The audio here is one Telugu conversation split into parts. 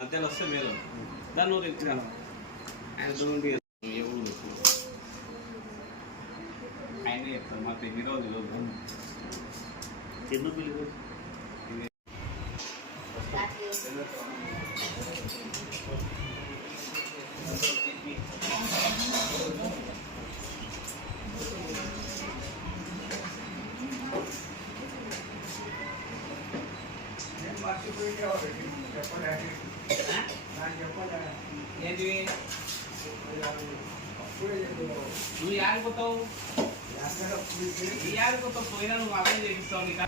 మధ్యలో వస్తే మేలు. దాన్ని నువ్వు తెచ్చినా ఆయన దూరం ఎవరు ఆయన చెప్తారు మాకు ఎన్ని రోజులు ఎందుకు పిలుపు ఏంటివి నువ్వు యాడిపోతావు యాడిపోతావు పోయినా నువ్వు అదే చేపిస్తావు. నీకు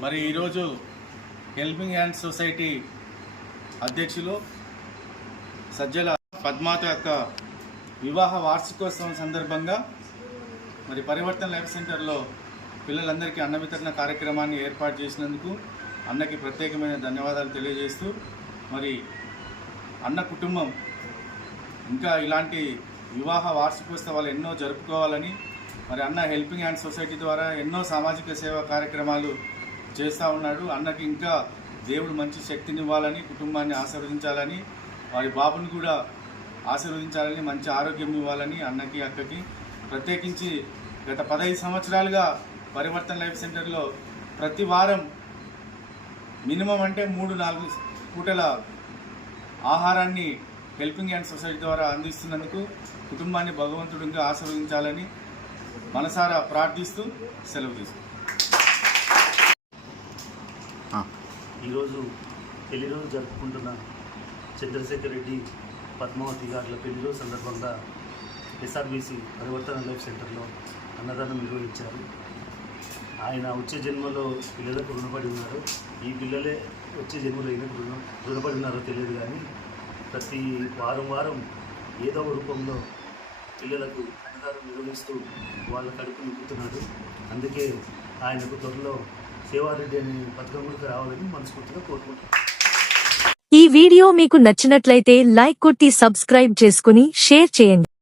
మరి ఈరోజు హెల్పింగ్ హ్యాండ్ సొసైటీ అధ్యక్షులు సజ్జల పద్మాత యొక్క వివాహ వార్షికోత్సవం సందర్భంగా మరి పరివర్తన లైఫ్ సెంటర్లో పిల్లలందరికీ అన్న వితరణ కార్యక్రమాన్ని ఏర్పాటు చేసినందుకు అన్నకి ప్రత్యేకమైన ధన్యవాదాలు తెలియజేస్తూ మరి అన్న కుటుంబం ఇంకా ఇలాంటి వివాహ వార్షికోత్సవాలు ఎన్నో జరుపుకోవాలని మరి అన్న హెల్పింగ్ హ్యాండ్ సొసైటీ ద్వారా ఎన్నో సామాజిక సేవా కార్యక్రమాలు చేస్తూ ఉన్నాడు. అన్నకి ఇంకా దేవుడు మంచి శక్తినివ్వాలని కుటుంబాన్ని ఆశీర్వదించాలని వారి బాబుని కూడా ఆశీర్వదించాలని మంచి ఆరోగ్యం ఇవ్వాలని అన్నకి అక్కకి ప్రత్యేకించి గత పదహైదు సంవత్సరాలుగా పరివర్తన లైఫ్ సెంటర్లో ప్రతి వారం మినిమం అంటే మూడు నాలుగు పూటల ఆహారాన్ని హెల్పింగ్ హ్యాండ్ సొసైటీ ద్వారా అందిస్తున్నందుకు కుటుంబాన్ని భగవంతుడు ఇంకా ఆశీర్వదించాలని మనసారా ప్రార్థిస్తూ సెలవు తీసుకుంటాం ఈరోజు పెళ్ళి రోజు జరుపుకుంటున్న చంద్రశేఖర్ రెడ్డి పద్మావతి గారుల పెళ్ళి రోజు సందర్భంగా ఎస్ఆర్బీసీ పరివర్తన లైఫ్ సెంటర్లో అన్నదానం నిర్వహించారు. ఆయన వచ్చే జన్మలో పిల్లలకు రుణపడి ఉన్నారు. ఈ పిల్లలే వచ్చే జన్మలో ఈయనకు రుణ రుణపడి ఉన్నారో తెలియదు కానీ ప్రతి వారం వారం ఏదో రూపంలో పిల్లలకు అన్నదానం నిర్వహిస్తూ వాళ్ళ కడుపు నింపుతున్నాడు. అందుకే ఆయనకు త్వరలో సేవారెడ్డి అనే పథకం కూడా రావాలని మనస్ఫూర్తిగా కోరుకుంటున్నాను. ఈ వీడియో మీకు నచ్చినట్లయితే లైక్ కొట్టి సబ్స్క్రైబ్ చేసుకుని షేర్ చేయండి.